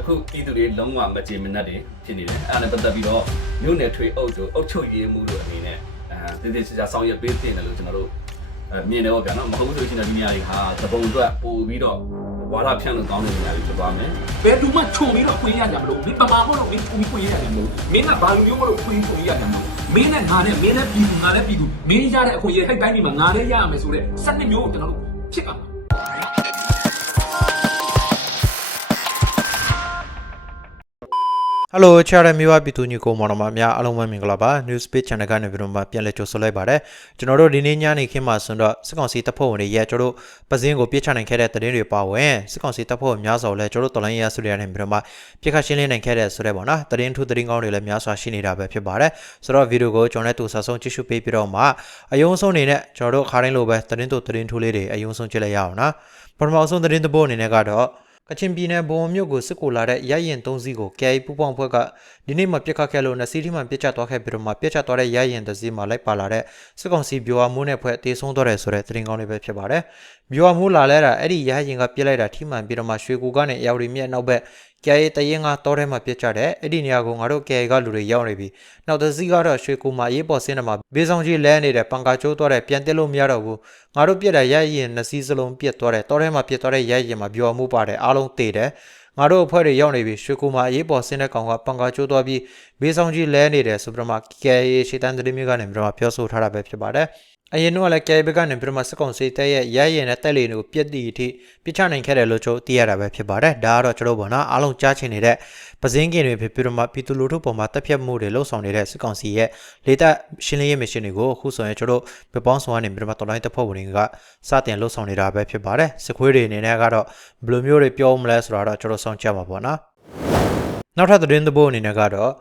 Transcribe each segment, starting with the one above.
အခုပြည်သူတွေလုံးဝမကြေမနက်တွေဖြစ်နေတယ်အဲ့ဒါနဲ့ပတ်သက်ပြီးတော့မြို့နယ်ထွေအုပ်တို့အုပ်ချုပ်ရေးမှုတို့အနေနဲ့အဲတည်တည်ချာချာဆောင်ရွက်ပေးတင်တယ်လို့ကျွန်တော်တို့အဲမြင်တယ်ပေါ့ဗျာနော်မဟုတ်ဘူးဆိုရင်ဒီနေရာတွေကသဘုံအတွက်ပို့ပြီးတော့ဝါဒဖြန့်လို့ကောင်းတဲ့နေရာတွေဖြစ်သွားမယ်ဘယ်သူမှခြုံပြီးတော့ခွင့်ရကြမလို့မင်းပမာမို့လို့မင်းခွင့်ခွင့်ရကြမလို့မင်းကဘာလူမျိုးမလို့ခွင့်ခွင့်ရကြမလို့မင်းနဲ့ငါနဲ့မင်းနဲ့ပြည်သူငါနဲ့ပြည်သူမင်းရတဲ့အခွင့်အရေးဟိုက်တိုင်းဒီမှာငါလည်းရရမယ်ဆိုတဲ့စနစ်မျိုးကိုကျွန်တော်တို့ဖြစ်ပါ မှာဟယ်လိုချာရမျိုးပြည်သူညီကိုမောင်နှမများအားလုံးပဲမင်္ဂလာပါ News Page Channel ကနေပြီးတော့မှပြန်လည်ကြိုဆိုလိုက်ပါတယ်ကျွန်တော်တို့ဒီနေ့ညနေခင်းမှာဆိုတော့စစ်ကောင်စီတပ်ဖွဲ့ဝင်တွေရဲ့ကျွန်တော်တို့ပစင်းကိုပြစ်ချနိုင်ခဲ့တဲ့သတင်းတွေပါဝင်စစ်ကောင်စီတပ်ဖွဲ့ဝင်များစွာလည်းကျွန်တော်တို့တော်လိုင်းရဆုတွေကနေပြီးတော့မှပြစ်ခတ်ရှင်းလင်းနိုင်ခဲ့တဲ့ဆိုတဲ့ပေါ့နော်သတင်းထူးသတင်းကောင်းတွေလည်းများစွာရှိနေတာပဲဖြစ်ပါတယ်ဆိုတော့ဗီဒီယိုကိုကျွန်တော်လည်းတူဆဆုံးကြည့်ရှုပေးပြီးတော့မှအယုံဆုံးအနေနဲ့ကျွန်တော်တို့ခါတိုင်းလိုပဲသတင်းတူသတင်းထူးလေးတွေအယုံဆုံးကြည့်လိုက်ရအောင်နော်ပထမဆုံးသတင်းတစ်ပုဒ်အနေနဲ့ကတော့ ကချင်ပြည်နယ်ဘုံမြို့ကိုစစ်ကိုလာတဲ့ရရင်၃စီးကို KI ပူပေါင်းဖွဲ့က ဒီနေ့မှပြစ်ခတ်ခဲ့လို့နစီးတီမှပြစ်ချသွားခဲ့ပြီးတော့မှပြစ်ချသွားတဲ့ရရင်တစ်စီးမှလိုက်ပါလာတဲ့စစ်ကောင်စီဗျူဟာမိုးနဲ့ဖွဲ့တေဆုံးသွားတယ်ဆိုတဲ့သတင်းကောင်းလေးပဲဖြစ်ပါတယ်။ဗျူဟာမိုးလာလဲတာအဲ့ဒီရရင်ကပြစ်လိုက်တာထိမှန်ပြီးတော့မှရွှေကူကနေရောက်ရီမြက်နောက်ဘက် KI တရင်ကတောထဲမှာပြစ်ချတဲ့အဲ့ဒီနေရာကိုငါတို့ KI ကလူတွေရောက်နေပြီ။နောက်တစ်စီးကတော့ရွှေကူမှာရေးပေါ်စင်းတယ်မှာဘေးဆောင်ကြီးလဲနေတဲ့ပန်ကာကျိုးသွားတဲ့ပြန်တက်လို့မရတော့ဘူး။ငါတို့ပြစ်တဲ့ရရင်နစီးစလုံးပြစ်သွားတယ်တောထဲမှာပြစ်သွားတဲ့ရရင်မှာဗျူဟာမိုးပါတယ်အားလုံးတေတယ်။ ငါတို့အဖွဲ့တွေရောက်နေပြီရွှေကူမှာအရေးပေါ်ဆင်းတဲ့ကောင်ကပန်ကာကျိုးသွားပြီးဘေးဆောင်ကြီးလဲနေတယ်ဆိုပြီးတော့မှ KA ရှေတန်သတင်းမျိုးကနေပြီးတော့မှပြောဆိုထားတာပဲဖြစ်ပါတယ် အရင်တော့လည်း KA ဘက်ကနေပြီးတော့မှစက်ကောင်စီတဲ့ရဲ့ရရင်နဲ့တက်လီတွေကိုပြက်တီအထိပြစ်ချနိုင်ခဲ့တယ်လို့ကျွန်တော်သိရတာပဲဖြစ်ပါတယ်ဒါကတော့ကျွန်တော်ပေါ့နော်အားလုံးကြားချင်နေတဲ့ပစင်းကင်တွေဖြစ်ပြီးတော့မှပြည်သူလူထုပေါ်မှာတက်ဖြတ်မှုတွေလှုပ်ဆောင်နေတဲ့စက်ကောင်စီရဲ့လေတပ်ရှင်းလင်းရေးမရှင်တွေကိုအခုဆိုရင်ကျွန်တော်ပြပောင်းဆောင်ကနေပြီးတော့မှတော်လိုင်းတပ်ဖွဲ့ဝင်တွေကစတင်လှုပ်ဆောင်နေတာပဲဖြစ်ပါတယ်စစ်ခွေးတွေအနေနဲ့ကတော့ဘယ်လိုမျိုးတွေပြောမလဲဆိုတာတော့ကျွန်တော်စောင့်ကြပါပေါ့နော်နောက်ထပ်သတင်းသဘောအနေနဲ့ကတော့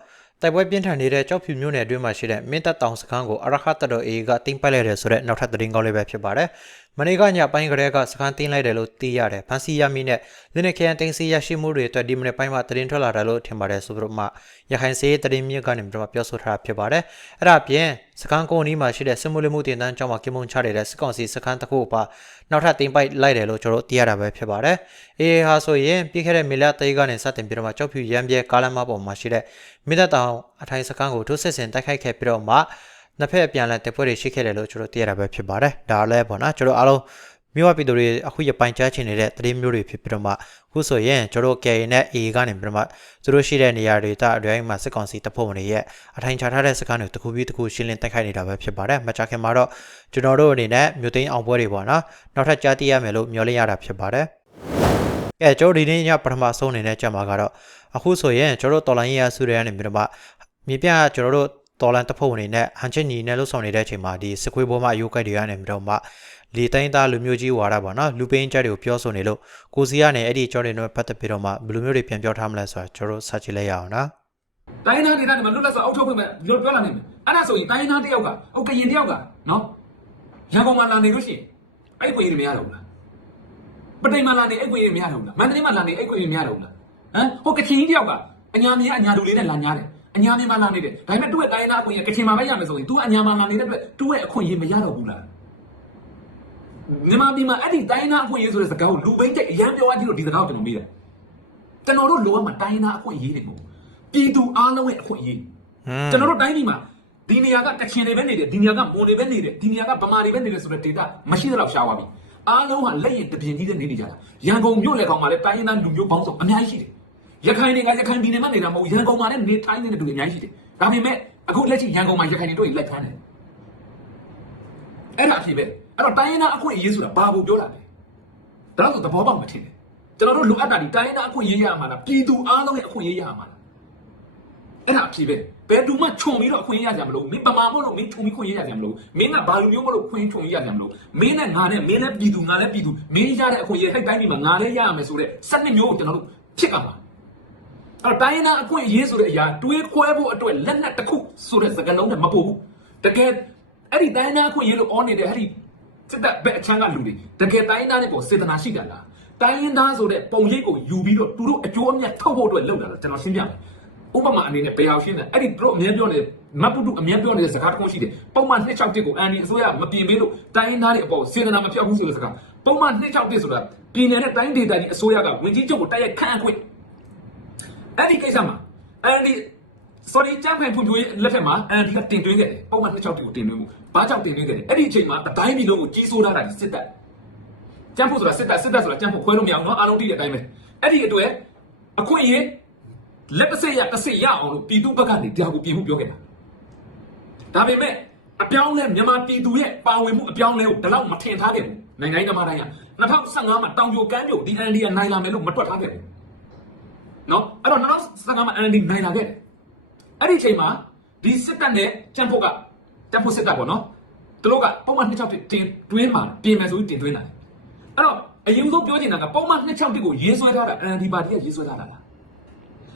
တိုက်ပွဲပြင်းထန်နေတဲ့ကြောက်ဖြူမြို့နယ်အတွင်းမှာရှိတဲ့မင်းတပ်တောင်စခန်းကိုအရခတ်တတော်အေကတင်ပိုက်လိုက်တယ်ဆိုတဲ့နောက်ထပ်သတင်းကောင်းလေးပဲဖြစ်ပါတယ်။ မနေ့ကညပိုင်းကလေးကစခန်းတင်လိုက်တယ်လို့သိရတယ်။ဖန်စီရမီနဲ့လင်းနေခရန်တင်စီရရှိမှုတွေအတွက်ဒီမနေ့ပိုင်းမှာသတင်းထွက်လာတယ်လို့ထင်ပါတယ်ဆိုပြီးတော့မှရခိုင်စေးသတင်းမြစ်ကနေပြီးတော့ပြောဆိုထားတာဖြစ်ပါတယ်။အဲ့ဒါအပြင်စခန်းကိုနီးမှာရှိတဲ့စစ်မှုလမှုတင်တန်းကျောင်းမှာကင်မုံချနေတဲ့စစ်ကောင်စီစခန်းတစ်ခုပါနောက်ထပ်တင်ပိုက်လိုက်တယ်လို့ကျွန်တော်တို့သိရတာပဲဖြစ်ပါတယ်။အေးဟာဆိုရင်ပြီးခဲ့တဲ့မေလ3ကနေစတင်ပြီးတော့မှကြောက်ဖြူရမ်းပြဲကားလမ်းမပေါ်မှာရှိတဲ့မိသက်တောင်အထိုင်စခန်းကိုထိုးစစ်ဆင်တိုက်ခိုက်ခဲ့ပြီးတော့မှ နှစ်ဖက်အပြန်အလှန်တိုက်ပွဲတွေရှိခဲ့တယ်လို့ကျွန်တော်သိရတာပဲဖြစ်ပါတယ်။ဒါလည်းပေါ့နော်ကျွန်တော်အားလုံးမြို့ဝပြည်သူတွေအခုရပိုင်ကြားချင်နေတဲ့သတင်းမျိုးတွေဖြစ်ပြီးတော့မှအခုဆိုရင်ကျွန်တော် KA နဲ့ A ကနေပြီးတော့မှသူတို့ရှိတဲ့နေရာတွေတအတိုင်းမှာစစ်ကောင်စီတပ်ဖွဲ့ဝင်တွေရဲ့အထိုင်ချထားတဲ့စခန်းတွေတစ်ခုပြီးတစ်ခုရှင်းလင်းတိုက်ခိုက်နေတာပဲဖြစ်ပါတယ်။မကြခင်မှာတော့ကျွန်တော်တို့အနေနဲ့မြို့သိမ်းအောင်ပွဲတွေပေါ့နော်နောက်ထပ်ကြားသိရမယ်လို့မျှော်လင့်ရတာဖြစ်ပါတယ်။ကဲကျွန်တော်ဒီနေ့ညပထမဆုံးအနေနဲ့ကြက်မှာကတော့အခုဆိုရင်ကျွန်တော်တို့တော်လိုင်းရေးရစုတွေကနေပြီးတော့မှမြေပြကျွန်တော်တို့ တော်လန်တပ်ဖွဲ့ဝင်တွေနဲ့ဟန်ချက်ညီနဲ့လှုပ်ဆောင်နေတဲ့အချိန်မှာဒီစစ်ခွေးပေါ်မှာအယုတ်ကိုက်တွေကနေပြီးတော့မှလေတိုင်းသားလူမျိုးကြီးဝါရပါနော်လူပင်းကြက်တွေကိုပြောဆိုနေလို့ကိုစီကနေအဲ့ဒီကြောတွေနဲ့ပတ်သက်ပြီးတော့မှဘယ်လိုမျိုးတွေပြန်ပြောထားမလဲဆိုတာကျွန်တော်တို့စကြည့်လိုက်ရအောင်နော်တိုင်းသားဒေသတွေမှာလွတ်လပ်စွာအုပ်ချုပ်ခွင့်မဲ့လို့ပြောလာနေမယ်အဲ့ဒါဆိုရင်တိုင်းသားတယောက်ကဟိုကရင်တယောက်ကနော်ရန်ကုန်မှာလာနေလို့ရှိရင်အဲ့ခွင့်ရည်မရတော့ဘူးလားပတိမ်မှာလာနေအဲ့ခွင့်ရည်မရတော့ဘူးလားမန္တလေးမှာလာနေအဲ့ခွင့်ရည်မရတော့ဘူးလားဟမ်ဟိုကချင်ကြီးတယောက်ကအညာမြေအညာလူလေးနဲ့လာညာတယ် အညာမြေမှာလာနေတယ်ဒါပေမဲ့သူ့ရဲ့တိုင်းသားအခွင့်ရည်ကချင်မှာပဲရမယ်ဆိုရင် तू အညာမှာလာနေတဲ့အတွက်သူ့ရဲ့အခွင့်ရည်မရတော့ဘူးလားမြန်မာပြည်မှာအဲ့ဒီတိုင်းသားအခွင့်အရေးဆိုတဲ့စကားကိုလူပိန်းကြိုက်အရန်ပြောရကြည့်လို့ဒီစကားကိုကျွန်တော်မေးတယ်ကျွန်တော်တို့လိုအပ်မှာတိုင်းသားအခွင့်အရေးတွေမဟုတ်ဘူးပြည်သူအားလုံးရဲ့အခွင့်အရေးကျွန်တော်တို့တိုင်းပြည်မှာဒီနေရာကကချင်တွေပဲနေတယ်ဒီနေရာကမွန်တွေပဲနေတယ်ဒီနေရာကဗမာတွေပဲနေတယ်ဆိုတဲ့ data မရှိတော့ရှားသွားပြီအားလုံးဟာလက်ရည်တပြင်းကြီးနဲ့နေနေကြတာရန်ကုန်မြို့လေကောင်မှာလည်းတိုင်းရင်းသားလူမျိုးပေါင်းစုံအများကြီးရှိတယ် ရခိုင်တွေကရခိုင်ပြည်နယ်မှာနေတာမဟုတ်ရန်ကုန်မှာလည်းနေတိုင်းနေတဲ့လူတွေအများကြီးရှိတယ်ဒါပေမဲ့အခုလက်ရှိရန်ကုန်မှာရခိုင်တွေတို့လက်ဖမ်းတယ်အဲ့ဒါအဖြစ်ပဲအဲ့တော့တိုင်းရင်းသားအခွင့်အရေးဆိုတာဘာကိုပြောတာလဲဒါဆိုသဘောပေါက်မထင်နဲ့ကျွန်တော်တို့လိုအပ်တာဒီတိုင်းရင်းသားအခွင့်အရေးရမှာလားပြည်သူအားလုံးရဲ့အခွင့်အရေးရမှာလားအဲ့ဒါအဖြစ်ပဲဘယ်သူမှခြုံပြီးတော့အခွင့်ရကြမလို့မင်းပမာမို့လို့မင်းခြုံပြီးခွင့်ရကြမလို့မင်းကဘာလူမျိုးမလို့ခွင့်ခြုံရကြမလို့မင်းနဲ့ငါနဲ့မင်းနဲ့ပြည်သူငါနဲ့ပြည်သူမင်းရတဲ့အခွင့်ရဟိုက်တိုင်းဒီမှာငါလည်းရရမယ်ဆိုတဲ့စနစ်မျိုးကိုကျွန်တော်တို့ဖြစ်ကမှာအဲ့ တော့တိုင်းနာအခွင့်အရေးဆိုတဲ့အရာတွေးခွဲဖို့အတွက်လက်နက်တစ်ခုဆိုတဲ့စကားလုံးနဲ့မပို့ဘူးတကယ်အဲ့ဒီတိုင်းနာအခွင့်အရေးလို့အောနေတဲ့အဲ့ဒီစစ်တပ်ဘက်အချမ်းကလူတွေတကယ်တိုင်းနာနဲ့ပေါ်စေတနာရှိတာလားတိုင်းရင်းသားဆိုတဲ့ပုံရိပ်ကိုယူပြီးတော့သူတို့အကျိုးအမြတ်ထုတ်ဖို့အတွက်လုပ်တာလားကျွန်တော်ရှင်းပြမယ်ဥပမာအနေနဲ့ဘယ်အောင်ရှင်းတယ်အဲ့ဒီတို့အမြဲပြောနေမပုတုအမြဲပြောနေတဲ့စကားတစ်ခုရှိတယ်ပုံမှန်261ကိုအန်ဒီအစိုးရမပြင်ပေးလို့တိုင်းရင်းသားတွေအပေါ်စေတနာမပြောက်ဘူးဆိုတဲ့စကားပုံမှန်261ဆိုတာပြည်နယ်နဲ့တိုင်းဒေသကြီးအစိုးရကဝင်ကြီးချုပ်ကိုတိုက်ရိုက်ခန့်အပ်ခွင့် အဲ့ဒီကိစ္စမှာအန်ဒီ sorry ကျန်းဖန်ဖွံ့ဖြိုးရေးလက်ထက်မှာအန်ဒီကတင်သွင်းခဲ့တယ်ပုံမှန်26တိကိုတင်သွင်းမှုဘာကြောင့်တင်သွင်းခဲ့လဲအဲ့ဒီအချိန်မှာတတိုင်းပြည်လုံးကိုကြီးစိုးထားတာဒီစစ်တပ်ကျန်းဖို့ဆိုတာစစ်တပ်စစ်တပ်ဆိုတာကျန်းဖို့ခွဲလို့မရအောင်နော်အားလုံးသိတဲ့အတိုင်းပဲအဲ့ဒီအတွက်အခွင့်အရေးလက်တစ်စက်ရတစ်စက်ရအောင်လို့ပြည်သူဘက်ကနေတရားကိုပြင်မှုပြောခဲ့တာဒါပေမဲ့အပြောင်းလဲမြန်မာပြည်သူရဲ့ပါဝင်မှုအပြောင်းလဲကိုဒီလောက်မထင်ထားခဲ့ဘူးနိုင်ငံရေးသမားတိုင်းက2015မှာတောင်ပြိုကမ်းပြိုဒီ NLD ကနိုင်လာမယ်လို့မတွက်ထားခဲ့ဘူး နော်အဲ့တော့2015မှာ NLD နိုင်လာခဲ့တယ်အဲ့ဒီအချိန်မှာဒီစစ်တပ်နဲ့ကြံဖို့ကကြံဖို့စစ်တပ်ပေါ့နော်သူတို့ကပုံမှန်26တင်တင်တွင်းမှာပြင်မယ်ဆိုပြီးတင်သွင်းတာလေအဲ့တော့အရင်ဆုံးပြောချင်တာကပုံမှန်26ကိုရေးဆွဲထားတာ NLD ပါတီကရေးဆွဲထားတာလား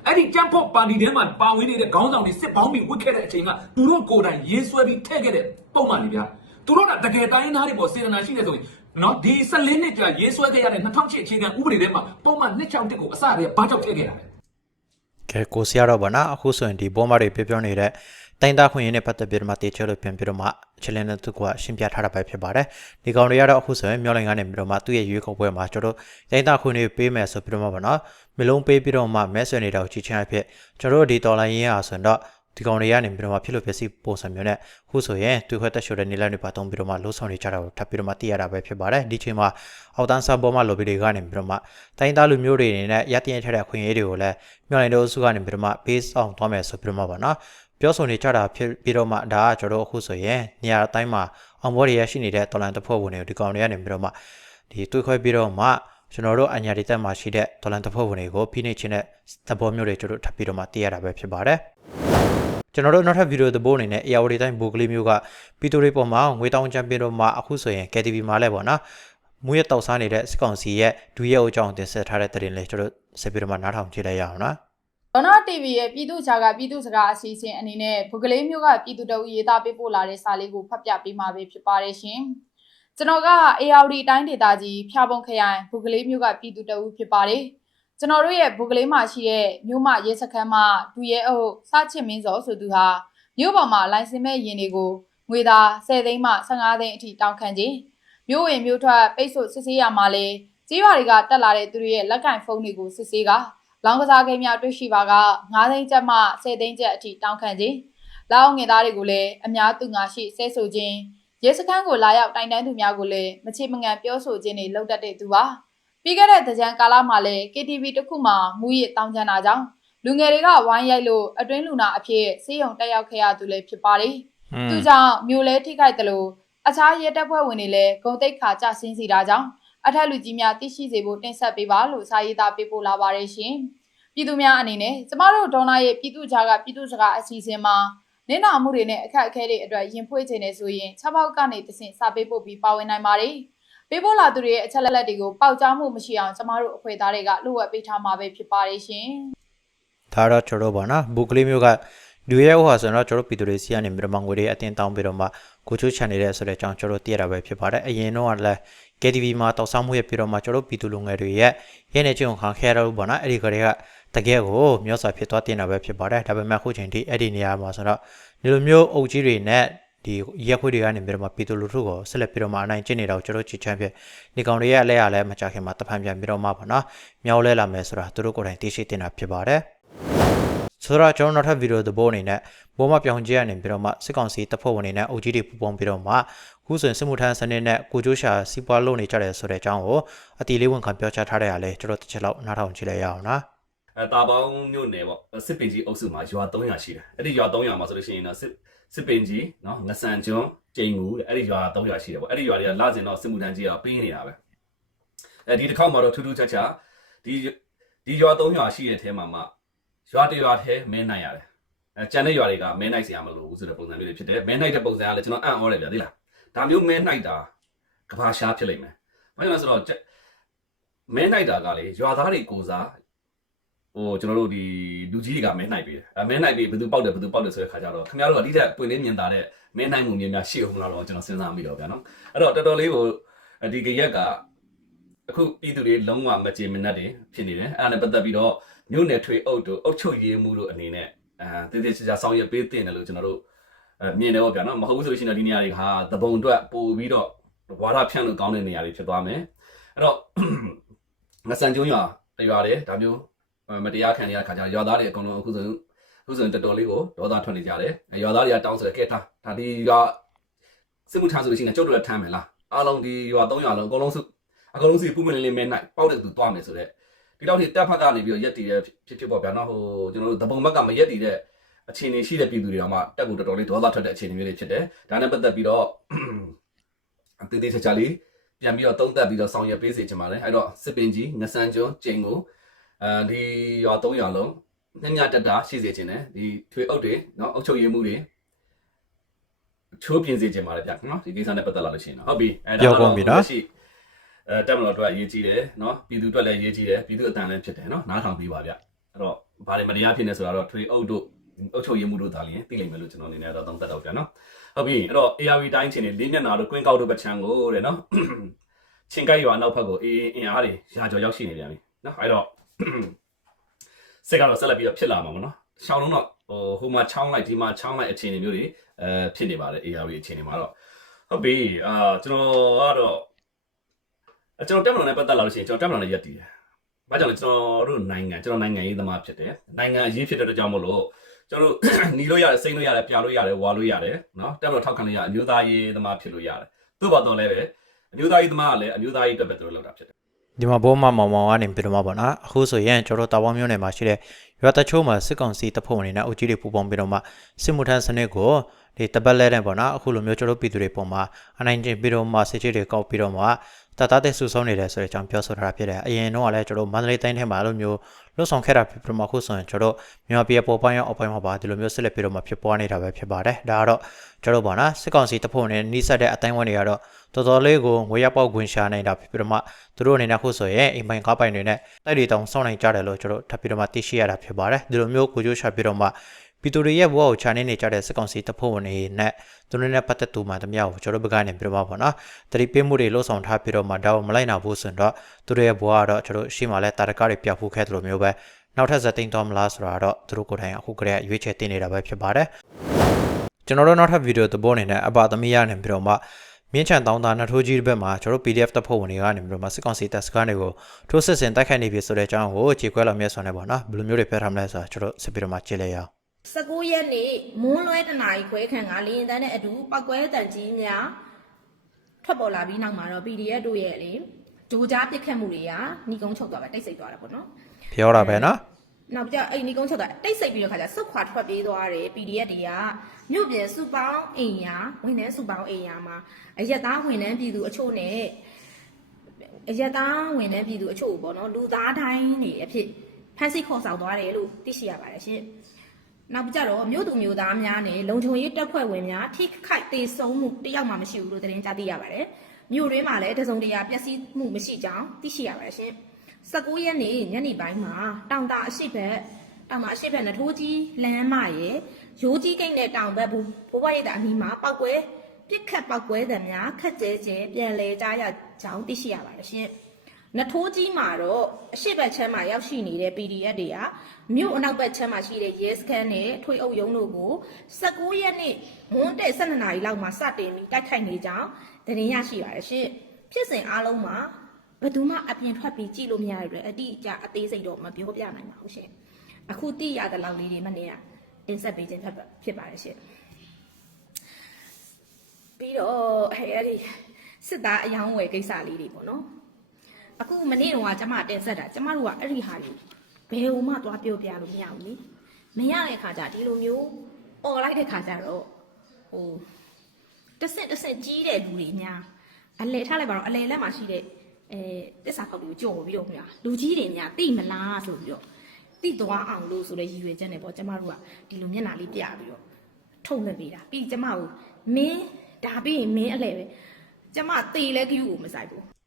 အဲ့ဒီကြံဖို့ပါတီထဲမှာပါဝင်နေတဲ့ခေါင်းဆောင်တွေစစ်ပေါင်းပြီးဝစ်ခဲ့တဲ့အချိန်ကသူတို့ကိုယ်တိုင်ရေးဆွဲပြီးထည့်ခဲ့တဲ့ပုံမှန်တွေဗျာသူတို့ကတကယ်တိုင်းသားတွေပေါ်စေတနာရှိနေဆိုရင် နော်ဒီ14နှစ်ကြာရေးဆွဲခဲ့ရတဲ့2000အခြေခံဥပဒေထဲမှာပုံမှန်26ကိုအစတည်းကဘာကြောင့်ထည့်ခဲ့တာလဲကဲကိုဆရာတော့ဗောနော်အခုဆိုရင်ဒီဘောမတွေပြောပြောနေတဲ့တိုင်းသားခွင့်ရင်းနဲ့ပတ်သက်ပြီးတော့မှတေချဲလို့ပြန်ပြီးတော့မှချလန်တဲ့သူကရှင်းပြထားတာပဲဖြစ်ပါတယ်ဒီကောင်တွေကတော့အခုဆိုရင်မျောလိုင်ကနေပြီးတော့မှသူ့ရဲ့ရွေးကောက်ပွဲမှာကျွန်တော်တို့တိုင်းသားခွင့်တွေပေးမယ်ဆိုပြီးတော့မှဗောနော်မလုံးပေးပြီးတော့မှမဲဆွယ်နေတာကိုကြည့်ချင်အဖြစ်ကျွန်တော်တို့ဒီတော်လိုင်းရင်းအားဆိုရင်တော့ ဒီကောင်တွေကနေပြီးတော့မှဖြစ်လို့ဖြစ်စီပုံစံမျိုးနဲ့အခုဆိုရင်သူခွဲတက်ရှိုတဲ့နေလိုက်တွေပါတုံးပြီးတော့မှလှုပ်ဆောင်နေကြတာကိုထပ်ပြီးတော့မှသိရတာပဲဖြစ်ပါတယ်ဒီချိန်မှာအောက်တန်းဆာဘောမလိုဘီတွေကနေပြီးတော့မှတိုင်းသားလူမျိုးတွေအနေနဲ့ရတင်ရထတဲ့အခွင့်အရေးတွေကိုလည်းမျှော်လင့်တဲ့စုကနေပြီးတော့မှဘေးဆောင်သွားမယ်ဆိုပြီးတော့မှပါနော်ပြောဆိုနေကြတာဖြစ်ပြီးတော့မှဒါကကျွန်တော်တို့အခုဆိုရင်နေရာတိုင်းမှာအောင်ဘောတွေရရှိနေတဲ့တော်လန်တစ်ဖွဲ့ဝင်တွေဒီကောင်တွေကနေပြီးတော့မှဒီတွေးခွဲပြီးတော့မှကျွန်တော်တို့အညာဒီတက်မှာရှိတဲ့တော်လန်တစ်ဖွဲ့ဝင်တွေကိုဖိနှိပ်ခြင်းတဲ့သဘောမျိုးတွေကျွန်တော်တို့ထပ်ပြီးတော့မှသိရတာပဲဖြစ်ပါတယ် ကျွန်တော်တို့နောက်ထပ်ဗီဒီယိုသဘောအနေနဲ့ AR တိုင်းဘူကလေးမျိုးကပီတိုရီပေါ်မှာငွေတောင်းချန်ပီယံတော့မှာအခုဆိုရင် KTV မှာလည်းပေါ့နော်မူရတောက်စားနေတဲ့စကောင်စီရဲ့ဒူရဲ့အကြောင်းတင်ဆက်ထားတဲ့တဲ့ရင်လေးကျွန်တော်ဆက်ပြီးတော့မှနားထောင်ကြည့်လိုက်ရအောင်နော်ဒေါနာ TV ရဲ့ပြည်သူ့ခြားကပြည်သူ့စကားအစီအစဉ်အနေနဲ့ဘုကလေးမျိုးကပြည်သူတအုပ်ရေးသားပေးပို့လာတဲ့စာလေးကိုဖတ်ပြပေးမှာပဲဖြစ်ပါတယ်ရှင်။ကျွန်တော်က AR တိုင်းဒေသကြီးဖျာပုံခရိုင်ဘုကလေးမျိုးကပြည်သူတအုပ်ဖြစ်ပါတယ်။ ကျွန်တော်တို့ရဲ့ဘုကလေးမှာရှိတဲ့မြို့မရဲစခန်းမှာဒူရဲအုပ်စချစ်မင်းစောဆိုသူဟာမြို့ပေါ်မှာလိုင်စင်မဲ့ရင်တွေကိုငွေသား10သိန်းမှ15သိန်းအထိတောင်းခံခြင်းမြို့ဝင်မြို့ထွက်ပိတ်ဆို့စစ်ဆေးရမှာလဲကြီးရွာတွေကတက်လာတဲ့သူတွေရဲ့လက်ကင်ဖုန်းတွေကိုစစ်ဆေးကလောင်းကစားကိန်းများတွေ့ရှိပါက9သိန်းကျပ်မှ10သိန်းကျပ်အထိတောင်းခံခြင်းလောက်အောင်ငယ်သားတွေကိုလည်းအများသူငါရှိဆဲဆိုခြင်းရဲစခန်းကိုလာရောက်တိုင်တန်းသူများကိုလည်းမချေမငံပြောဆိုခြင်းတွေလုပ်တတ်တဲ့သူပါ ပြီးခဲ့တဲ့ကြံကာလမှာလည်း KTV တစ်ခုမှာမူရစ်တောင်းချမ်းတာကြောင့်လူငယ်တွေကဝိုင်းရိုက်လို့အတွင်းလူနာအဖြစ်စေယုံတက်ရောက်ခဲ့ရသူလည်းဖြစ်ပါတယ်သူကြောင့်မျိုးလဲထိခိုက်တယ်လို့အခြားရဲတပ်ဖွဲ့ဝင်တွေလည်းဂုံတိတ်ခါကြဆင်းစီတာကြောင့်အထက်လူကြီးများသိရှိစေဖို့တင်ဆက်ပေးပါလို့စာရေးသားပေးပို့လာပါတယ်ရှင်။ပြည်သူများအနေနဲ့ကျမတို့ဒေါနာရဲ့ပြည်သူ့ကြားကပြည်သူ့စကားအစီအစဉ်မှာနင်းနာမှုတွေနဲ့အခက်အခဲတွေအတွက်ရင်ဖွေးခြင်းနဲ့ဆိုရင်6ပေါက်ကနေတဆင့်စာပေးပို့ပြီးပါဝင်နိုင်ပါတယ်။ ပေးပို့လာသူတွေရဲ့အချက်လက်လက်တွေကိုပေါက်ကြားမှုမရှိအောင်ကျမတို့အဖွဲ့သားတွေကလိုဝက်ပေးထားမှာပဲဖြစ်ပါတယ်ရှင်။ဒါတော့ကျွန်တော်တို့ပေါ့နော်ဘူကလေးမျိုးကဒူရဲ့ဟောဆိုတော့ကျွန်တော်ပီတိုရီစီကနေပြီးတော့မှငွေတွေအတင်းတောင်းပြီးတော့မှကိုချိုးချန်နေတဲ့ဆိုတဲ့အကြောင်းကျွန်တော်သိရတာပဲဖြစ်ပါတယ်အရင်တော့လည်း KTV မှာတောက်ဆောင်မှုရပြီးတော့မှကျွန်တော်ပီတိုလူငယ်တွေရဲ့ရဲနေချင်းခံခဲရတော့ပေါ့နော်အဲ့ဒီကလေးကတကယ်ကိုမျိုးစာဖြစ်သွားတင်တာပဲဖြစ်ပါတယ်ဒါပေမဲ့အခုချိန်ထိအဲ့ဒီနေရာမှာဆိုတော့ဒီလိုမျိုးအုပ်ကြီးတွေနဲ့ ဒီရက်ခွေတွေကနေပြီးတော့မှပီတိုလူထုကိုဆက်လက်ပြီးတော့မှအနိုင်ကျင့်နေတာကိုကျွန်တော်ချစ်ချမ်းဖြစ်ဒီကောင်တွေရဲ့အလဲရလဲမကြခင်မှာတဖန်ပြန်ပြီးတော့မှပေါ့နော်မြောက်လဲလာမယ်ဆိုတာသူတို့ကိုယ်တိုင်သိရှိတင်တာဖြစ်ပါတယ်ဆိုတော့ကျွန်တော်နောက်ထပ်ဗီဒီယိုသဘောအနေနဲ့ဘောမပြောင်းကျဲကနေပြီးတော့မှစစ်ကောင်စီတပ်ဖွဲ့ဝင်တွေနဲ့အုပ်ကြီးတွေပူးပေါင်းပြီးတော့မှခုဆိုရင်စစ်မှုထမ်းစနစ်နဲ့ကိုကျိုးရှာစီးပွားလုပ်နေကြတယ်ဆိုတဲ့အကြောင်းကိုအတီလေးဝန်ခံပြောကြားထားတဲ့အားလဲကျွန်တော်တစ်ချက်လောက်နားထောင်ကြည့်လိုက်ရအောင်နော်အဲတာပေါင်းမြို့နယ်ပေါ့စစ်ပင်ကြီးအုပ်စုမှာရွာ300ရှိတယ်အဲ့ဒီရွာ300မှာဆိုလို့ရှိရင်တော့စစ် စစ်ပင်ကြီးနော်ငဆန်ကျွန်းကျိန်ငူတဲ့အဲ့ဒီရွာ300ရှိတယ်ပေါ့အဲ့ဒီရွာတွေကလာစင်တော့စစ်မှုထမ်းကြီးကပေးနေတာပဲအဲဒီတစ်ခေါက်မှာတော့ထူးထူးခြားခြားဒီဒီရွာ300ရှိတဲ့အထဲမှာမှရွာတစ်ရွာထဲမဲနိုင်ရတယ်အဲကျန်တဲ့ရွာတွေကမဲနိုင်စရာမလိုဘူးဆိုတဲ့ပုံစံမျိုးတွေဖြစ်တယ်မဲနိုင်တဲ့ပုံစံကလည်းကျွန်တော်အံ့ဩတယ်ဗျာသိလားဒါမျိုးမဲနိုင်တာကဘာရှားဖြစ်လိမ့်မယ်ဘာလို့လဲဆိုတော့မဲနိုင်တာကလေရွာသားတွေကိုစား ဟိုကျွန်တော်တို့ဒီလူကြီးတွေကမဲနိုင်ပြီအဲမဲနိုင်ပြီဘယ်သူပေါက်တယ်ဘယ်သူပေါက်တယ်ဆိုတဲ့ခါကျတော့ခင်ဗျားတို့ကဒီတက်ပွင့်လေးမြင်တာတဲ့မဲနိုင်မှုများများရှိအောင်မလားတော့ကျွန်တော်စဉ်းစားမိတော့ဗျာနော်အဲ့တော့တော်တော်လေးကိုဒီကရက်ကအခုပြည်သူတွေလုံးဝမကြေမနက်တွေဖြစ်နေတယ်အဲ့ဒါနဲ့ပတ်သက်ပြီးတော့မြို့နယ်ထွေအုပ်တို့အုပ်ချုပ်ရေးမှုတို့အနေနဲ့အဲတည်တည်ချာချာဆောင်ရွက်ပေးတင်တယ်လို့ကျွန်တော်တို့အဲမြင်တယ်ပေါ့ဗျာနော်မဟုတ်ဘူးဆိုလို့ရှိရင်တော့ဒီနေရာတွေဟာသဘုံအတွက်ပို့ပြီးတော့ဝါဒဖြန့်လို့ကောင်းတဲ့နေရာတွေဖြစ်သွားမယ်အဲ့တော့ငဆန်ကျုံးရွာတရွာတယ်ဒါမျိုး မတရားခံရတဲ့ခါကျရွာသားတွေအကုန်လုံးအခုဆိုအခုဆိုတော်တော်လေးကိုဒေါသထွက်နေကြတယ်ရွာသားတွေကတောင်းဆိုတယ်ကဲထားဒါဒီကစစ်မှုထမ်းဆိုလို့ရှိရင်ကျုပ်တို့လည်းထမ်းမယ်လားအားလုံးဒီရွာ၃ရွာလုံးအကုန်လုံးစုအကုန်လုံးစီပူမလင်းလင်းမဲနိုင်ပေါက်တဲ့သူတွားမယ်ဆိုတော့ဒီတော့ဒီတက်ဖက်ကနေပြီးတော့ရက်တည်တဲ့ဖြစ်ဖြစ်ပေါ့ဗျာနော်ဟိုကျွန်တော်တို့တပုံဘက်ကမရက်တည်တဲ့အခြေအနေရှိတဲ့ပြည်သူတွေတော့မှတက်ကိုတော်တော်လေးဒေါသထွက်တဲ့အခြေအနေမျိုးတွေဖြစ်တယ်ဒါနဲ့ပတ်သက်ပြီးတော့အသေးသေးချာချာလေးပြန်ပြီးတော့သုံးသပ်ပြီးတော့ဆောင်ရွက်ပေးစေချင်ပါတယ်အဲ့တော့စစ်ပင်ကြီးငစန်းကျွန်းကျင်းကို အဲဒီရွာ၃ရွာလုံးညညတက်တာရှိစေချင်တယ်ဒီထွေအုပ်တွေနော်အုပ်ချုပ်ရေးမှုတွေချိုးပြင်စေချင်ပါတယ်ဗျနော်ဒီကိစ္စနဲ့ပတ်သက်လာလို့ရှိရင်ဟုတ်ပြီအဲရှိအဲတက်မလို့တော့အရေးကြီးတယ်နော်ပြည်သူအတွက်လည်းအရေးကြီးတယ်ပြည်သူအတန်လည်းဖြစ်တယ်နော်နားထောင်ပေးပါဗျအဲ့တော့ဘာတွေမတရားဖြစ်နေဆိုတာတော့ထွေအုပ်တို့အုပ်ချုပ်ရေးမှုတို့ဒါလည်းသိလိမ့်မယ်လို့ကျွန်တော်အနေနဲ့တော့သုံးသပ်တော့ဗျနော်ဟုတ်ပြီအဲ့တော့ ARV တိုင်းချင်းနေလေးမျက်နာတို့ကွင်းကောက်တို့ပချံကိုတဲ့နော်ချင်းကိုက်ရွာနောက်ဖက်ကိုအေးအင်အားတွေရာကျော်ရောက်ရှိနေပြန်ပြီနော်အဲ့တော့ စက်ကတော့ဆက်လက်ပြီးတော့ဖြစ်လာမှာမနော်ရှောင်းလုံးတော့ဟိုဟိုမှာချောင်းလိုက်ဒီမှာချောင်းလိုက်အခြေအနေမျိုးတွေအဲဖြစ်နေပါတယ် ARV အခြေအနေမှာတော့ဟုတ်ပြီအာကျွန်တော်ကတော့အကျွန်တော်တက်မလို့နဲ့ပတ်သက်လာလို့ရှိရင်ကျွန်တော်တက်မလို့နဲ့ရက်တည်တယ်။ဘာကြောင့်လဲကျွန်တော်တို့နိုင်ငံကျွန်တော်နိုင်ငံရေးသမားဖြစ်တယ်။နိုင်ငံအရေးဖြစ်တဲ့အတွက်ကြောင့်မို့လို့ကျွန်တော်တို့หนีလို့ရတယ်စိမ့်လို့ရတယ်ပြလို့ရတယ်ဝါလို့ရတယ်နော်တက်မလို့ထောက်ခံလို့ရအမျိုးသားရေးသမားဖြစ်လို့ရတယ်။သို့ပါတော့လည်းပဲအမျိုးသားရေးသမားကလည်းအမျိုးသားရေးအတွက်ပဲသူတို့လုပ်တာဖြစ်တယ် ဒီမှာဘောမမောင်မောင်ကနေပြီးတော့မှာပေါ့နော်အခုဆိုရင်ကျွန်တော်တို့တာဝန်မျိုးနယ်မှာရှိတဲ့ရွာတချို့မှာစစ်ကောင်စီတပ်ဖွဲ့ဝင်တွေနဲ့အုပ်ကြီးတွေပူးပေါင်းပြီးတော့မှစစ်မှုထမ်းစနစ်ကို ဒီတပတ်လဲတဲ့ပေါ့နော်အခုလိုမျိုးကျွန်တော်တို့ပြည်သူတွေပုံမှာအနိုင်ကျင့်ပြီးတော့မှစစ်ကြီးတွေကောက်ပြီးတော့မှတတတဲ့ဆူဆုံးနေတယ်ဆိုတဲ့အကြောင်းပြောဆိုထားတာဖြစ်တယ်အရင်တော့ကလည်းကျွန်တော်မန္တလေးတိုင်းထဲမှာအဲ့လိုမျိုးလွတ်ဆောင်ခဲ့တာဖြစ်ပြီးတော့မှအခုဆိုရင်ကျွန်တော်မြန်မာပြည်ပေါ်ပိုင်းရောအောက်ပိုင်းမှာပါဒီလိုမျိုးဆက်လက်ပြီးတော့မှဖြစ်ပွားနေတာပဲဖြစ်ပါတယ်ဒါကတော့ကျွန်တော်ပေါ့နော်စစ်ကောင်စီတပ်ဖွဲ့ဝင်တွေနှိစက်တဲ့အတိုင်းဝန်တွေကတော့တော်တော်လေးကိုငွေရပေါက်ခွင့်ရှာနေတာဖြစ်ပြီးတော့မှသူတို့အနေနဲ့အခုဆိုရင်အိမ်ပိုင်ကားပိုင်တွေနဲ့တိုက်တွေတောင်စောင့်နိုင်ကြတယ်လို့ကျွန်တော်ထပ်ပြီးတော့မှသိရှိရတာဖြစ်ပါတယ်ဒီလိုမျိုးကိုကြိုးချပြီးတော့မှ ပြည်သူတွေရဲ့ဘဝကိုခြာနေနေကြတဲ့စစ်ကောင်စီတပ်ဖွဲ့ဝင်တွေနဲ့သူတို့နဲ့ပတ်သက်သူမှတမရကိုကျွန်တော်ဘက်ကနေပြီးတော့မှပေါ့နော်တတိပေးမှုတွေလှုပ်ဆောင်ထားပြီးတော့မှဒါကိုမလိုက်နိုင်ဘူးဆိုတော့သူတို့ရဲ့ဘဝကတော့ကျွန်တော်ရှေ့မှာလဲတာရကတွေပြဖို့ခဲ့တယ်လို့မျိုးပဲနောက်ထပ်ဇက်သိမ်းတော်မလားဆိုတာတော့သူတို့ကိုယ်တိုင်အခုကတည်းကရွေးချယ်တင်နေတာပဲဖြစ်ပါတယ်ကျွန်တော်တို့နောက်ထပ်ဗီဒီယိုသဘောအနေနဲ့အပါသမီးရနေပြီးတော့မှမြင်းချန်တောင်းတာနှထိုးကြီးဘက်မှာကျွန်တော် PDF တပ်ဖွဲ့ဝင်တွေကနေပြီးတော့မှစစ်ကောင်စီတပ်စခန်းတွေကိုထိုးစစ်ဆင်တိုက်ခိုက်နေပြီဆိုတဲ့အကြောင်းကိုခြေခွဲလောက်မြတ်စွာနဲ့ပေါ့နော်ဘယ်လိုမျိုးတွေပြောထားမလဲဆိုတာကျွန်တော်စစ်ပြီးတော့မှကြည့်လိုက်ရအောင် 19ရက်နေ့မွန်းလွဲတနာရီခွဲခန့်ကလေရင်တန်းနဲ့အတူပောက်ကွဲတန်ကြီးများထွက်ပေါ်လာပြီးနောက်မှာတော့ PDF တို့ရဲ့လေဂျိုးကြားပစ်ခတ်မှုတွေကညီကုန်းချုပ်သွားပဲတိတ်ဆိတ်သွားတာပေါ့နော်ပြောတာပဲနော်နောက်ပြအဲ့ညီကုန်းချုပ်သွားတိတ်ဆိတ်ပြီးတော့ခါကျဆုတ်ခွာထွက်ပြေးသွားတယ် PDF တွေကမြို့ပြင်စုပေါင်းအိမ်ယာဝန်ထမ်းစုပေါင်းအိမ်ယာမှာအရက်သားဝန်ထမ်းပြည်သူအချို့နဲ့အရက်သားဝန်ထမ်းပြည်သူအချို့ပေါ့နော်လူသားတိုင်းနေအဖြစ်ဖမ်းဆီးခေါ်ဆောင်သွားတယ်လို့သိရှိရပါတယ်ရှင် နောက်ပြီးကြတော့မြို့သူမြို့သားများနဲ့လုံခြုံရေးတပ်ဖွဲ့ဝင်များထိခိုက်ဒေဆုံးမှုတယောက်မှမရှိဘူးလို့သတင်းကြားသိရပါတယ်။မြို့တွင်းမှာလည်းတစုံတရာပျက်စီးမှုမရှိကြောင်းသိရှိရပါတယ်ရှင်။19ရက်နေ့ညနေပိုင်းမှာတောင်တာအရှိတ်ဘက်တောင်မှာအရှိတ်ဘက်နထိုးကြီးလမ်းမရဲ့ရိုးကြီးကိန်းနဲ့တောင်ဘက်ဘူဘိုးဘွားရိပ်တာအနီးမှာပောက်ကွဲပြစ်ခတ်ပောက်ကွဲတဲ့များခက်ကျဲကျဲပြန်လဲကြားရကြောင်းသိရှိရပါတယ်ရှင်။ နထိုးကြီးမှာတော့အရှိတ်ဘက်ချမ်းမှာရောက်ရှိနေတဲ့ PDF တွေကမြို့အနောက်ဘက်ချမ်းမှာရှိတဲ့ရဲစခန်းနဲ့ထွေအုပ်ရုံးတို့ကို19ရက်နေ့မွန်းတဲ့12နာရီလောက်မှာစတင်ပြီးတိုက်ခိုက်နေကြောင်းသတင်းရရှိပါတယ်ရှင်ဖြစ်စဉ်အားလုံးမှာဘယ်သူမှအပြင်ထွက်ပြီးကြည့်လို့မရတဲ့အတွက်အတိအကျအသေးစိတ်တော့မပြောပြနိုင်ပါဘူးရှင်အခုသိရတဲ့လောက်လေးတွေမနေ့ကတင်ဆက်ပေးခြင်းဖြစ်ပါဖြစ်ပါတယ်ရှင်ပြီးတော့ဟဲ့အဲ့ဒီစစ်သားအယောင်းဝယ်ကိစ္စလေးတွေပေါ့နော် အခုမနေ့တုန်းကကျမတင်ဆက်တာကျမတို့ကအဲ့ဒီဟာကြီးဘယ်ဟိုမှသွားပြောပြလို့မရဘူးလေမရတဲ့ခါကျဒီလိုမျိုးអော်လိုက်တဲ့ခါကျတော့ဟိုတစ်စက်တစ်စက်ကြီးတဲ့လူတွေများအလဲထားလိုက်ပါတော့အလဲလက်မှာရှိတဲ့အဲတစ္ဆာဖောက်တွေကိုကြော်ပြီးတော့မြာလူကြီးတွေများတိမလားဆိုပြီးတော့တိသွားအောင်လို့ဆိုတဲ့ရည်ရွယ်ချက်နဲ့ပေါ့ကျမတို့ကဒီလိုမျက်နှာလေးပြပြီးတော့ထုတ်နေပေးတာပြီးကျမကိုမင်းဒါပြီးရင်မင်းအလဲပဲကျမတေလဲကြည့်ကိုမဆိုင်ဘူး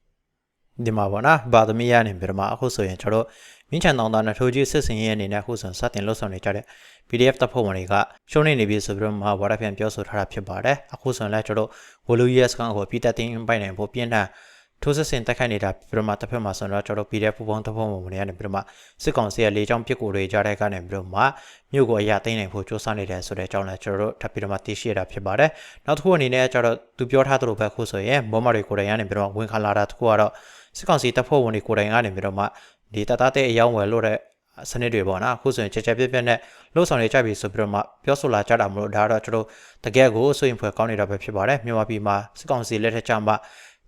ဒီမှာပေါ့နော်ဘာသမီးရနေပြီးတော့မှအခုဆိုရင်ကျွန်တော်မြင်းချန်တောင်တာနှထိုးကြီးစစ်စင်ရဲ့အနေနဲ့အခုဆိုစတင်လှုပ်ဆောင်နေကြတဲ့ PDF တပ်ဖွဲ့ဝင်တွေကရှုံးနေနေပြီဆိုပြီးတော့မှဝါဒပြန်ပြောဆိုထားတာဖြစ်ပါတယ်အခုဆိုရင်လည်းကျွန်တော်ဝလူ US ကောင်ကိုပြည်သက်တင်ပိုင်နိုင်ဖို့ပြင်ထန်ထိုးစစ်ဆင်တက်ခိုက်နေတာပြီးတော့မှတစ်ဖက်မှာဆိုတော့ကျွန်တော် PDF ပူပေါင်းတပ်ဖွဲ့ဝင်တွေကနေပြီးတော့မှစစ်ကောင်စီရဲ့လေကြောင်းပစ်ကူတွေကြားတဲ့ကနေပြီးတော့မှမြို့ကိုအရာသိမ်းနိုင်ဖို့စ조사နေတယ်ဆိုတဲ့အကြောင်းလည်းကျွန်တော်တို့ထပ်ပြီးတော့မှသိရှိရတာဖြစ်ပါတယ်နောက်တစ်ခုအနေနဲ့ကျွန်တော်သူပြောထားသလိုပဲအခုဆိုရင်ဘောမတွေကိုယ်တိုင်ကနေပြီးတော့ဝင်ခလာတာတစ်ခုကတော့ စစ်ကောင်စီတပ်ဖွဲ့ဝင်တွေကိုယ်တိုင်ကနေပြီးတော့မှဒီတတတဲ့အယောင်းဝယ်လို့တဲ့စနစ်တွေပေါ့နော်အခုဆိုရင်ကြကြပြက်ပြက်နဲ့လှုပ်ဆောင်နေကြပြီဆိုပြီးတော့မှပြောဆိုလာကြတာမလို့ဒါကတော့ကျွန်တော်တကယ်ကိုစိုးရင်ဖွယ်ကောင်းနေတာပဲဖြစ်ပါတယ်မြန်မာပြည်မှာစစ်ကောင်စီလက်ထက်ကြမှာ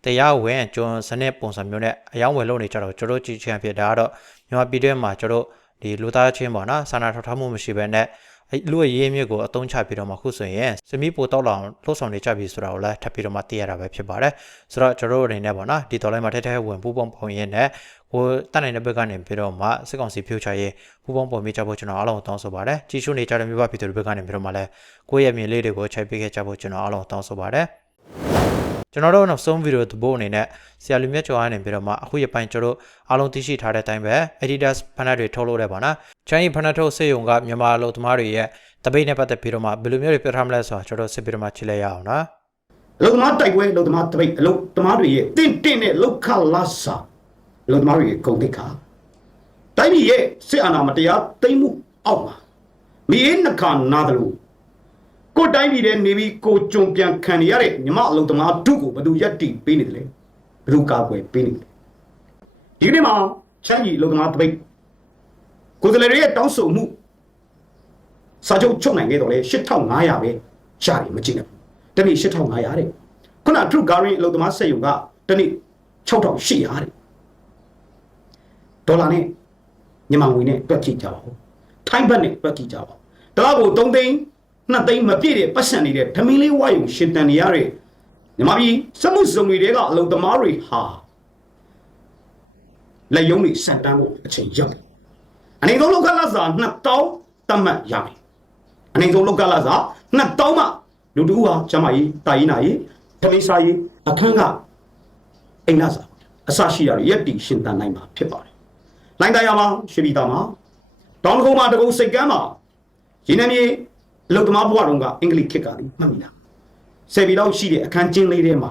တရားဝင်ကျွန်းစနစ်ပုံစံမျိုးနဲ့အယောင်းဝယ်လုပ်နေကြတော့ကျွန်တော်ကြည့်ချင်ဖြစ်ဒါကတော့မြန်မာပြည်ထဲမှာကျွန်တော်ဒီလူသားချင်းပေါ့နော်စာနာထောက်ထားမှုမရှိဘဲနဲ့ အဲ့လူရဲ့ရေးမြစ်ကိုအသုံးချပြီးတော့မှခုဆိုရင်စမီးပိုတောက်လောင်လှုပ်ဆောင်နေကြပြီဆိုတာကိုလည်းထပ်ပြီးတော့မှသိရတာပဲဖြစ်ပါတယ်ဆိုတော့ကျွန်တော်တို့အနေနဲ့ပေါ့နော်ဒီတော်လိုင်းမှာထဲထဲဝင်ပူပေါင်းပေါင်းရင်းနဲ့ကိုတတ်နိုင်တဲ့ဘက်ကနေပြီးတော့မှစစ်ကောင်စီဖြိုချရေးပူပေါင်းပေါ်မိကြဖို့ကျွန်တော်အားလုံးတောင်းဆိုပါတယ်ကြီးရှုနေကြတဲ့မြို့ပပြည်သူတွေဘက်ကနေပြီးတော့မှလည်းကိုယ့်ရဲ့မြင်လေးတွေကိုချိန်ပေးခဲ့ကြဖို့ကျွန်တော်အားလုံးတောင်းဆိုပါတယ် ကျွန်တော်တို့နောက်ဆုံးဗီဒီယိုသဘောအနေနဲ့ဆရာလူမြတ်ကျော်ကနေပြီးတော့မှအခုရပိုင်းကျွန်တော်တို့အားလုံးသိရှိထားတဲ့အတိုင်းပဲ Adidas ဖန်နက်တွေထုတ်လို့ရတယ်ပေါ့နော်။ချမ်းရီဖန်နက်ထုတ်စေယုံကမြန်မာလူသမားတွေရဲ့တပိတ်နဲ့ပတ်သက်ပြီးတော့မှဘယ်လိုမျိုးတွေပြထားမလဲဆိုတော့ကျွန်တော်တို့စစ်ပြီးတော့မှကြည့်လိုက်ရအောင်နော်။အလုသမားတိုက်ပွဲအလုသမားတပိတ်အလုသမားတွေရဲ့တင့်တင့်နဲ့လောက်ခလာစာအလုသမားတွေရဲ့ဂုံတိတ်ခါတိုင်းပြည်ရဲ့စစ်အာဏာမတရားသိမ်းမှုအောက်မှာမီးနှခါနာတယ်လို့ ကိုယ်တိုင်းပြည်တဲ့နေပြီးကိုကြုံပြန်ခံနေရတဲ့မြမအလုသမားဒုကိုဘယ်သူရက်တီပေးနေတယ်လဲဘယ်သူကာကွယ်ပေးနေတယ်လဲဒီနေ့မှာချမ်းကြီးအလုသမားတပိတ်ကိုယ်စလဲတွေရဲ့တောင်းဆိုမှုစာချုပ်ချုပ်နိုင်ခဲ့တော့လေ8500ပဲရှာတယ်မကြည့်နဲ့တနေ့8500တဲ့ခုန True Garin အလုပ်သမားစက်ရုံကတနေ့6800တဲ့ဒေါ်လာနဲ့မြန်မာငွေနဲ့တွက်ကြည့်ကြပါဦးထိုင်းဘတ်နဲ့တွက်ကြည့်ကြပါဦးတလားကို3သိန်း 2သိန်းမပြည့်တဲ့ပတ်စံနေတဲ့ဓမင်းလေးဝါယုံရှင်တန်နေရတဲ့မြန်မာပြည်စမှုစုံတွေတဲကအလုပ်သမားတွေဟာလက်ယုံတွေစံတန်းဖို့အချိန်ရောက်တယ်အနေဆုံးလောက်ကလာစာ2000တတ်မှတ်ရမယ်အနေဆုံးလောက်ကလာစာ2000မှလူတူဟာကျမကြီးတာရင်နာကြီးဓမင်းစာကြီးအခန်းကအိမ်နာစာအစရှိရရက်တီရှင်တန်နိုင်မှာဖြစ်ပါတယ်။လိုင်းတရားမှာရွှေပြည်သားမှာတောင်တကုံမှာတကုံစိတ်ကမ်းမှာရင်းနှမြေ အလုတ်သမားဘဝတုန်းကအင်္ဂလိပ်ခေတ်ကလေးမှတ်မိလား။ဆယ်ပြည်လောက်ရှိတဲ့အခန်းကျင်းလေးထဲမှာ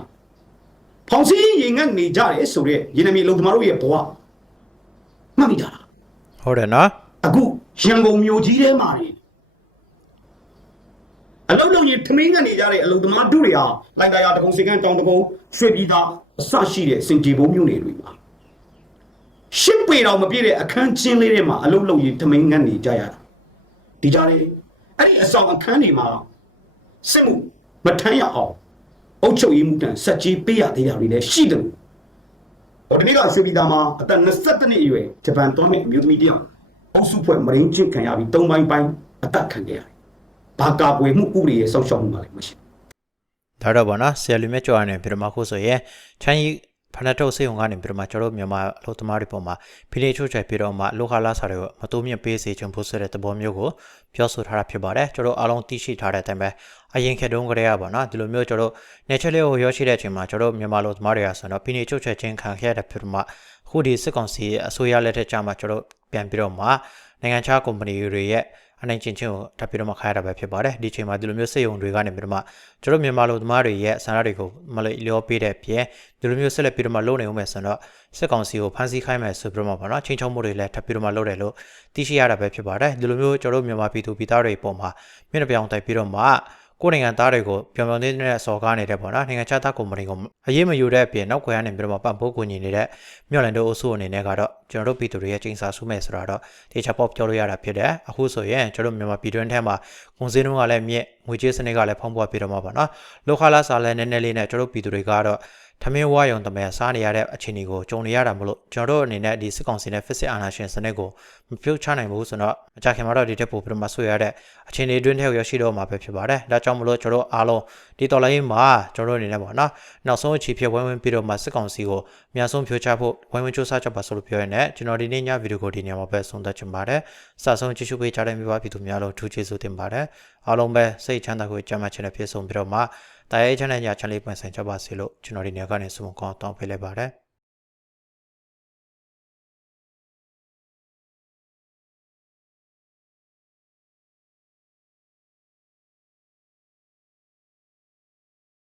ဖောင်စည်းရင်ငတ်နေကြတယ်ဆိုတော့ရင်းနှမြေအလုတ်သမားတို့ရဲ့ဘဝမှတ်မိကြလားဟုတ်တယ်နော်အခုရန်ကုန်မြို့ကြီးထဲမှာနေအလုံးလုံးကြီးထမင်းကနေကြတဲ့အလုံသမားတို့တွေဟာလိုက်တာရတကုံစကန်တောင်တကုံရွှေပြည်သားအစရှိတဲ့စင်တီဘုံမြို့နယ်တွေမှာရှစ်ပေတော်မပြည့်တဲ့အခန်းချင်းလေးတွေမှာအလုံးလုံးကြီးထမင်းကနေကြရတာဒီကြတယ် အဲ့ဒီအဆောင်အခန်းတွေမှာစစ်မှုမထမ်းရအောင်အုတ်ချုပ်ရေးမှုတန်စက်ကြီးပေးရသေးတာတွေလည်းရှိတယ်ဟိုဒီနေ့ကရွှေပြည်သားမှာအသက်22နှစ်အရွယ်ဂျပန်တော်မြင့်အမျိုးသမီးတယောက်အုပ်စုဖွဲ့မရင်းချင်းခံရပြီး၃ပိုင်းပိုင်းအသက်ခံခဲ့ရတယ်။ဘာကာကွယ်မှုဥပဒေရဲ့စောင့်ရှောက်မှုမှလည်းမရှိဘူးဒါတော့ဗောနော်ဆရာလူမြတ်ကျော်ကနေပြီးတော့မှခုဆိုရင်ချမ်းကြီးဖနက်ထုတ်စေုံကနေပြီးတော့မှကျွန်တော်တို့မြန်မာအလုပ်သမားတွေပေါ်မှာဖိနေချိုးချယ်ပြီးတော့မှလောကလာစာတွေကိုမတိုးမြင့်ပေးစေချင်ဖို့ဆိုတဲ့သဘောမျိုးကို ပြောဆိုထားတာဖြစ်ပါတယ်ကျွန်တော်တို့အားလုံးသိရှိထားတဲ့အတိုင်းပဲအရင်ခေတ်တုန်းကတည်းကပေါ့နော်ဒီလိုမျိုးကျွန်တော်တို့နေချက်လေးကိုရောက်ရှိတဲ့အချိန်မှာကျွန်တော်တို့မြန်မာအလုပ်သမားတွေကဆိုတော့ဖိနေချိုးချယ်ခြင်းခံခဲ့ရတဲ့ဖြစ်တော့မှအခုဒီစစ်ကောင်စီအစိုးရလက်ထက်ကျမှကျွန်တော်တို့ပြန်ပြီးတော့မှနိုင်ငံခြားကုမ္ပဏီတွေရဲ့ အနိုင်ကျင့်ချင်းကိုထပ်ပြီးတော့မှခါရတာပဲဖြစ်ပါတယ်ဒီချိန်မှာဒီလိုမျိုးစိတ်ယုံတွေကနေပြီးတော့မှကျွန်တော်မြန်မာလူသမားတွေရဲ့ဆန္ဒတွေကိုမလျောပေးတဲ့ပြင်ဒီလိုမျိုးဆက်လက်ပြီးတော့မှလုပ်နေဦးမယ်ဆိုတော့စစ်ကောင်စီကိုဖမ်းဆီးခိုင်းမယ်ဆိုပြီးတော့မှပေါ့နော်ချင်းချုံမှုတွေလည်းထပ်ပြီးတော့မှလုပ်တယ်လို့သိရှိရတာပဲဖြစ်ပါတယ်ဒီလိုမျိုးကျွန်တော်မြန်မာပြည်သူပြည်သားတွေပုံမှာမျက်နှာပြောင်တိုက်ပြီးတော့မှ ကိုယ်နိုင်ငံသားတွေကိုပြောင်ပြောင်သေးတဲ့စော်ကားနေတဲ့ပေါ့နော်နိုင်ငံခြားသားကုမ္ပဏီကိုအရေးမယူတဲ့အပြင်နောက်ခွဲကနေပြီးတော့မှပံ့ပိုးကူညီနေတဲ့မြော်လန်ဒိုအဆိုးအနေနဲ့ကတော့ကျွန်တော်တို့ပြည်သူတွေရဲ့ချိန်စာဆူးမဲ့ဆိုတာတော့တေချာပေါက်ပြောလို့ရတာဖြစ်တယ်အခုဆိုရင်ကျွန်တော်တို့မြန်မာပြည်တွင်းထဲမှာငွေစင်းတို့ကလည်းမြင့်ငွေကြေးစနစ်ကလည်းဖောင်းပွားပြီးတော့မှာပါနော်လောကလာစာလည်းနည်းနည်းလေးနဲ့ကျွန်တော်တို့ပြည်သူတွေကတော့ ထမင်းဝါယုံတမဲစားနေရတဲ့အခြေအနေကိုကြုံနေရတာမလို့ကျွန်တော်တို့အနေနဲ့ဒီစစ်ကောင်စီနဲ့ဖစ်စစ်အာဏာရှင်စနစ်ကိုမပြုတ်ချနိုင်ဘူးဆိုတော့အကြခင်မှာတော့ဒီတက်ပို့ပြီးတော့မှဆွေရတဲ့အခြေအနေတွင်းထဲကိုရောက်ရှိတော့မှာပဲဖြစ်ပါတယ်ဒါကြောင့်မလို့ကျွန်တော်တို့အားလုံးဒီတော်လိုင်းမှာကျွန်တော်တို့အနေနဲ့ပေါ့နော်နောက်ဆုံးအခြေဖြစ်ဝိုင်းဝန်းပြီးတော့မှစစ်ကောင်စီကိုအများဆုံးဖြိုချဖို့ဝိုင်းဝန်းစူးစမ်းကြပါဆိုလို့ပြောရတဲ့ကျွန်တော်ဒီနေ့ညဗီဒီယိုကိုဒီညမှာပဲဆုံးသက်ချင်ပါတယ်စဆုံးကြည့်ရှုပေးကြတဲ့မိဘပြည်သူများလို့ထူးကျေးဇူးတင်ပါတယ်အားလုံးပဲစိတ်ချမ်းသာကိုကြမ်းမှချင်တဲ့ဖြစ်ဆုံးပြီးတော့မှ တာရဲချမ်းတဲ့ညချမ်းလေးပွင့်ဆိုင်ကြပါစေလို့ကျွန်တော်ဒီနေ့ကနေဆုမကောင်းတောင်းပေးလိုက်ပါတယ်